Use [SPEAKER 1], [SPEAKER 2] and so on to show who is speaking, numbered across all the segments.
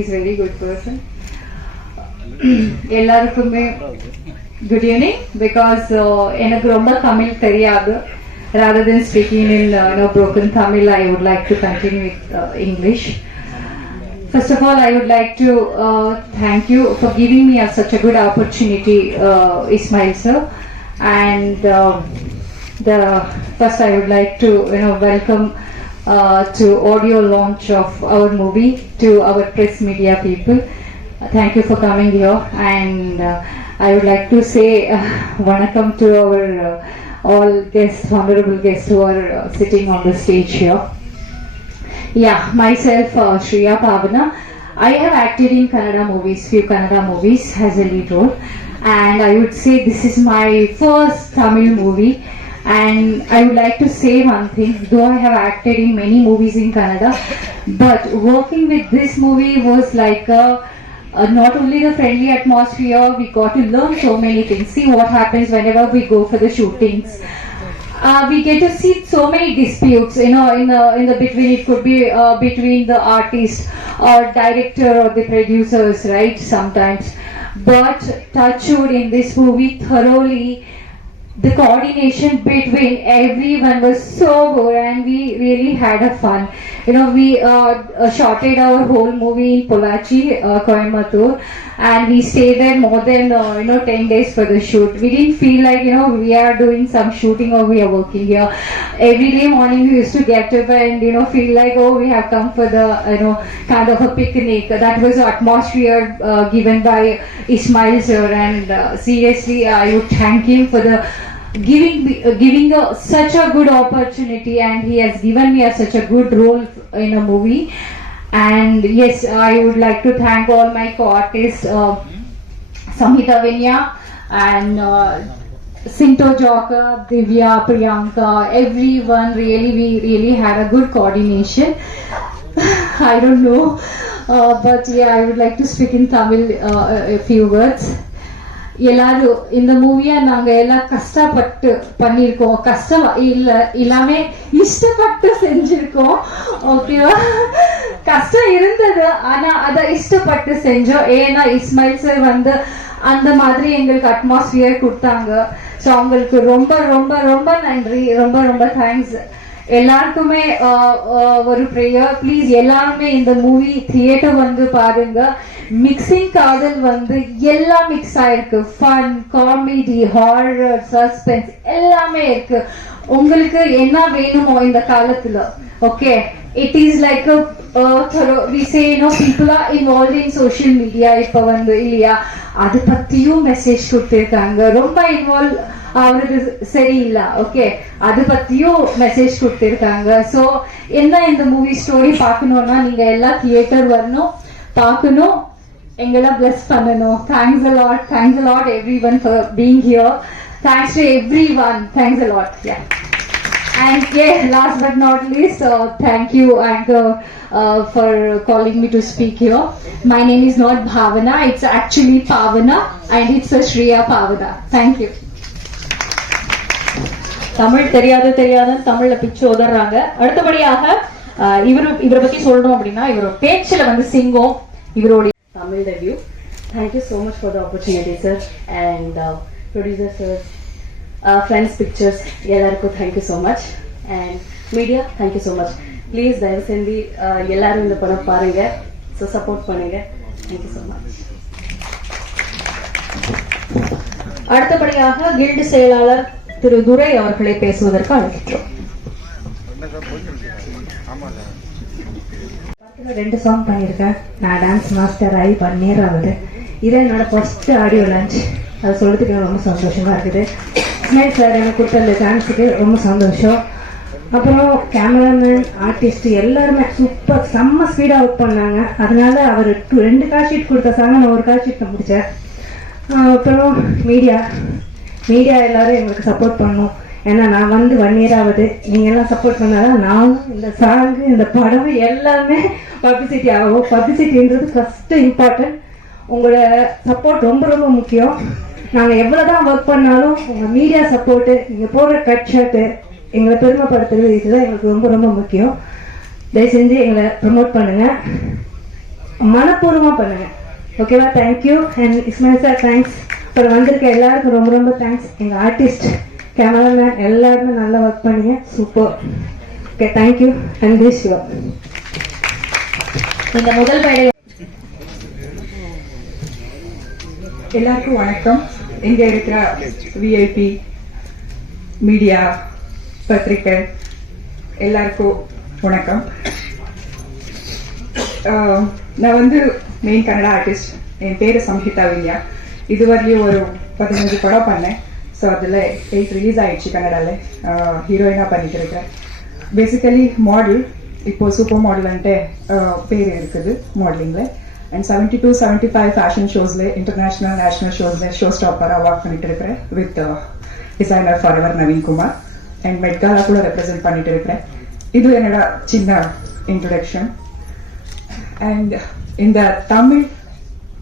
[SPEAKER 1] Is very good person எல்லாருக்குமே good evening because எனக்கு ரொம்ப தமிழ் தெரியாது rather than speaking in uh, you know, broken Tamil, I would like to continue with uh, English. First of all, I would like to uh, thank you for giving me a, such a good opportunity, uh, Ismail sir. And uh, the first, I would like to you know welcome uh, to audio launch of our movie to our press media people. Thank you for coming here, and uh, I would like to say uh, vanakkam to our uh, all guests, honorable guests who are uh, sitting on the stage here. Yeah, myself, uh, Shriya Pavana. I have acted in Kannada movies, few Kannada movies as a lead role, and I would say this is my first Tamil movie. And I would like to say one thing, though I have acted in many movies in Canada, but working with this movie was like a, uh, not only the friendly atmosphere, we got to learn so many things. See what happens whenever we go for the shootings. Uh, we get to see so many disputes you know in the in the between. It could be uh, between the artist or director or the producers right sometimes. But touchwood in this movie thoroughly the coordination between everyone was so good and we really had a fun. You know we uh, uh, shotted our whole movie in Polachi, uh, Coimbatore and we stayed there more than uh, you know 10 days for the shoot. We didn't feel like you know we are doing some shooting or we are working here. Every day morning we used to get up and you know feel like oh we have come for the you know kind of a picnic. That was the atmosphere uh, given by Ismail sir and uh, seriously I would thank him for the giving uh, giving a, such a good opportunity and he has given me a, such a good role in a movie and yes i would like to thank all my co-artists uh, samhita and uh, Sinto Joka, Divya, Priyanka, everyone really, we really had a good coordination. I don't know, uh, but yeah, I would like to speak in Tamil uh, a few words. எல்லாரும் இந்த மூவியை நாங்க எல்லாம் கஷ்டப்பட்டு பண்ணியிருக்கோம் கஷ்டம் இல்ல எல்லாமே இஷ்டப்பட்டு செஞ்சிருக்கோம். ஓகேவா கஷ்டம் இருந்தது ஆனா அதை இஷ்டப்பட்டு செஞ்சோம். ஏன்னா இஸ்மாயில் சார் வந்து அந்த மாதிரி எங்களுக்கு அட்மாஸ்பியர் கொடுத்தாங்க. ஸோ அவங்களுக்கு ரொம்ப ரொம்ப ரொம்ப நன்றி. ரொம்ப ரொம்ப தேங்க்ஸ் எல்லாருக்குமே ஒரு ப்ரேயர் ப்ளீஸ் எல்லாருமே இந்த மூவி தியேட்டர் வந்து பாருங்க. மிக்சிங் காதல் வந்து எல்லாம் மிக்ஸ் ஆயிருக்கு. ஃபன் காமெடி ஹாரர் சஸ்பென்ஸ் எல்லாமே இருக்கு. உங்களுக்கு என்ன வேணுமோ இந்த காலத்துல okay it is like we say involve in social media இப்ப வந்து இல்லையா? அது பத்தியும் மெசேஜ் கொடுத்திருக்காங்க. ரொம்ப இன்வால்வ் அவருக்கு சரியில்லை ஓகே அது பத்தியும் மெசேஜ் கொடுத்திருக்காங்க. ஸோ என்ன இந்த மூவி ஸ்டோரி பார்க்கணும்னா நீங்க எல்லாம் தியேட்டர் வரணும் பார்க்கணும். எங்கெல்லாம் பிளஸ் பண்ணணும் thanks a lot thanks a lot everyone for being here thanks to everyone thanks a lot yeah And yeah, last but not least, uh, thank you, Anchor, uh, for calling me to speak here. My name is not Bhavana, it's actually Pavana, and it's a Shriya Pavana. Thank you.
[SPEAKER 2] Tamil தெரியாது தெரியாது தமிழ்ல பிச்சு உதறாங்க அடுத்தபடியாக ஆஹ், இவரு இவரை பத்தி சொல்லணும் அப்படின்னா இவரோட பேச்சுல வந்து சிங்கம் இவருடைய
[SPEAKER 3] Tamil debut. Thank you so much for the opportunity, sir. And uh, producer, sir, uh, Friends Pictures, எல்லாருக்கும் thank you so much. And media, thank you so much. Please தயவு செஞ்சு uh, எல்லாரும் இந்த படம் பாருங்க ஸோ சப்போர்ட் பண்ணுங்க thank you so much.
[SPEAKER 2] அடுத்தபடியாக guild செயலாளர் திரு துரை அவர்களை பேசுவதற்கு
[SPEAKER 4] அழைக்கிறோம் ரெண்டு சாங் பண்ணியிருக்கேன் நான் டான்ஸ் மாஸ்டர் ஆகி ஒன் இயர் ஆகுது இது என்னோட ஃபர்ஸ்ட் ஆடியோ லான்ச் அது சொல்கிறதுக்கு எனக்கு ரொம்ப சந்தோஷமாக இருக்குது. இஸ்மாயில் சார் எனக்கு கொடுத்த அந்த டான்ஸுக்கு ரொம்ப சந்தோஷம். அப்புறம் கேமராமேன் ஆர்டிஸ்ட் எல்லாருமே சூப்பர் செம்ம ஸ்பீடாக ஒர்க் பண்ணாங்க. அதனால அவர் ரெண்டு கால் ஷீட் கொடுத்த சாங்க நான் ஒரு கால் முடித்தேன் அப்புறம் மீடியா மீடியா எல்லோரும் எங்களுக்கு சப்போர்ட் பண்ணும். ஏன்னா நான் வந்து ஒன் இயர் ஆகுது நீங்கள்லாம் சப்போர்ட் பண்ணாதான் நானும் இந்த சாங் இந்த படம் எல்லாமே பப்ளிசிட்டி ஆகும் பப்ளிசிட்டின்றது ஃபஸ்ட்டு இம்பார்ட்டன்ட் உங்களோட சப்போர்ட் ரொம்ப ரொம்ப முக்கியம். நாங்கள் எவ்வளோ தான் ஒர்க் பண்ணாலும் உங்கள் மீடியா சப்போர்ட்டு நீங்கள் போடுற கட் ஷர்ட்டு எங்களை பெருமைப்படுத்துறது இதுதான் எங்களுக்கு ரொம்ப ரொம்ப முக்கியம். தயவு செஞ்சு எங்களை ப்ரமோட் பண்ணுங்கள் மனப்பூர்வமாக பண்ணுங்கள் ஓகேவா thank you and Ismail sir thanks அப்புறம் வந்திருக்க எல்லாருக்கும் ரொம்ப ரொம்ப தேங்க்ஸ் எங்கள் ஆர்டிஸ்ட் கேமராமேன் எல்லாருமே நல்லா ஒர்க் பண்ணீங்க. Super okay thank you and this you
[SPEAKER 2] இந்த முதல் மேடை
[SPEAKER 5] எல்லாருக்கும் வணக்கம். இங்க இருக்கிற விஐபி மீடியா பத்திரிக்கை எல்லாருக்கும் வணக்கம். நான் வந்து மெயின் கன்னடா ஆர்டிஸ்ட் என் பேரு சம்ஹிதா வித்யா. இதுவரையும் ஒரு பதினஞ்சு படம் பண்ணேன். ஸோ அதில் எயிட் ரிலீஸ் ஆகிடுச்சு கன்னடாவில் ஹீரோயினாக பண்ணிட்டு இருக்கேன் பேசிக்கலி மாடல் இப்போ சூப்பர் மாடல்ன்ட்டு பேர் இருக்குது மாடலிங்கில் and seventy two seventy five fashion ஷோஸில் international national ஷோஸில் ஷோ ஸ்டாப்பராக ஒர்க் பண்ணிட்டு இருக்கிறேன் with designer forever Naveen Kumar and Met Gala கூட ரெப்ரசென்ட் பண்ணிட்டு இருக்கிறேன் இது என்னோட சின்ன இன்ட்ரடக்ஷன் அண்ட் இந்த தமிழ்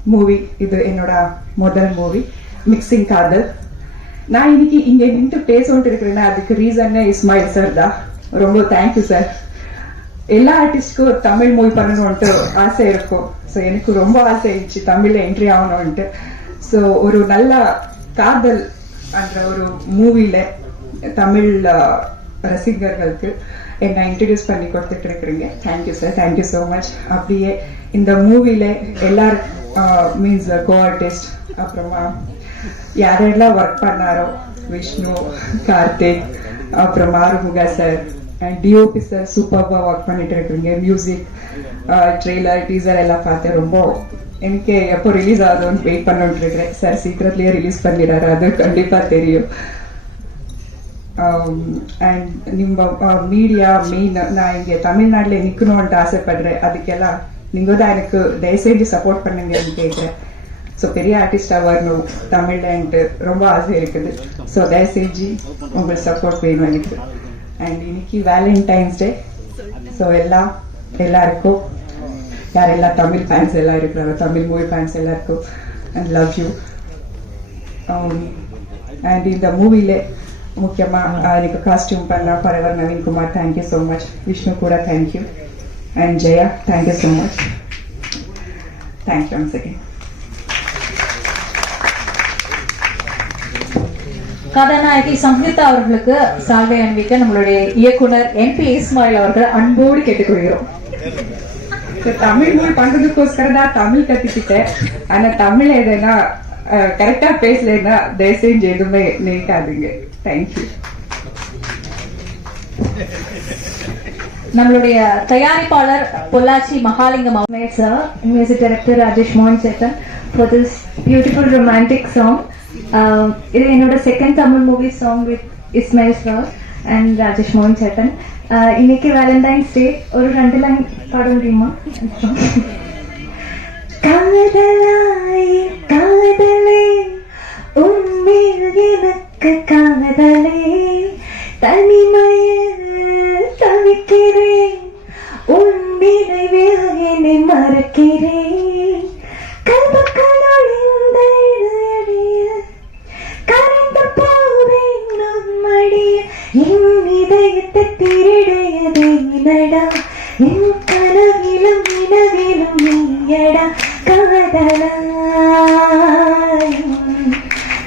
[SPEAKER 5] மூவி இது என்னோட முதல் மூவி மிக்சிங் காதல் நான் இன்னைக்கு இங்க நின்று பேசிட்டு இருக்கிறேன்னா அதுக்கு ரீசன்னே இஸ்மாயில் சார் தான். ரொம்ப தேங்க்யூ சார் எல்லா ஆர்டிஸ்ட்க்கும் தமிழ் மூவி பண்ணணும்ன்ட்டு ஆசை இருக்கும். ஸோ எனக்கு ரொம்ப ஆசை இருந்துச்சு தமிழ்ல என்ட்ரி ஆகணும்ன்ட்டு. ஸோ ஒரு நல்ல காதல் அந்த ஒரு மூவில தமிழ் ரசிகர்களுக்கு என்னை இன்ட்ரடியூஸ் பண்ணி கொடுத்துட்டு இருக்கிறீங்க thank you sir thank you so much அப்படியே இந்த மூவில எல்லாரும் மீன்ஸ் கோ ஆர்டிஸ்ட் அப்புறமா யாரெல்லாம் ஒர்க் பண்ணாரோ விஷ்ணு கார்த்திக் அப்புறம் Arumuga sir and DOP sir சூப்பர்பாக work பண்ணிட்டு இருக்கீங்க மியூசிக் ட்ரெய்லர் டீசர் எல்லாம் பார்த்து ரொம்ப எனக்கு எப்போ ரிலீஸ் ஆகுதுன்னு வெயிட் பண்ணிட்டு இருக்கிறேன் சார் சீக்கிரத்துலேயே ரிலீஸ் பண்ணிடுறாரு அது கண்டிப்பாக தெரியும் அண்ட் ನಿಮ್ಮ மீடியா மெயின் நான் இங்கே தமிழ்நாட்டில் நிற்கணும்ன்ட்டு ஆசைப்படுறேன் அதுக்கெல்லாம் நீங்கள் தான் எனக்கு தயவுசெய்து சப்போர்ட் பண்ணுங்கன்னு கேட்குறேன் ஸோ பெரிய ஆர்டிஸ்டாக வரணும் தமிழ்லன்ட்டு ரொம்ப ஆசை இருக்குது. ஸோ தயவுசெய்து உங்களுக்கு சப்போர்ட் வேணும் எனக்கு. அண்ட் இன்னைக்கு வேலண்டைன்ஸ் டே ஸோ எல்லாம் எல்லாருக்கும் யாரெல்லாம் தமிழ் ஃபேன்ஸ் எல்லாம் இருக்கிறாரோ தமிழ் மூவி ஃபேன்ஸ் எல்லாருக்கும் அண்ட் லவ் யூ அண்ட் இந்த மூவில முக்கியமா uh, எனக்கு காஸ்டியூம் பண்ண forever Naveen Kumar thank you so much Vishnu கூட thank you and Jaya thank you so much thank you once again
[SPEAKER 2] கதாநாயகி சம்ஹிதா அவர்களுக்கு சால்வை அணிவிக்க நம்மளுடைய இயக்குனர் என் பி இஸ்மாயில் அவர்கள் அன்போடு கேட்டுக்கொள்கிறோம்.
[SPEAKER 5] தமிழ் மூவி பண்றதுக்கோஸ்கர தான் தமிழ் கத்துக்கிட்டேன். ஆனா தமிழ் எதுனா கரெக்டா பேசலைன்னா தயவுசெஞ்சு எதுவுமே நினைக்காதீங்க தேங்க்யூ
[SPEAKER 2] நம்மளுடைய தயாரிப்பாளர் Pollachi Mahalingam
[SPEAKER 1] music director Rajesh Mohan Chetan for this beautiful romantic song. Um, Um, இது என்னோட second Tamil movie song with Ismail sir and Rajesh மோகன் சேட்டன் இன்னைக்கு வேலண்டைன்ஸ் டே ஒரு ரெண்டு லைன் பாட முடியுமா காதலாய் காதலே உண்மையில் எனக்கு காதலே தனிமையில் தவிக்கிறேன். உன் நினைவில் என்னை மறக்கிறேன். காதலா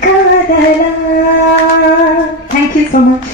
[SPEAKER 1] காதலா தேங்க்யூ ஸோ மச்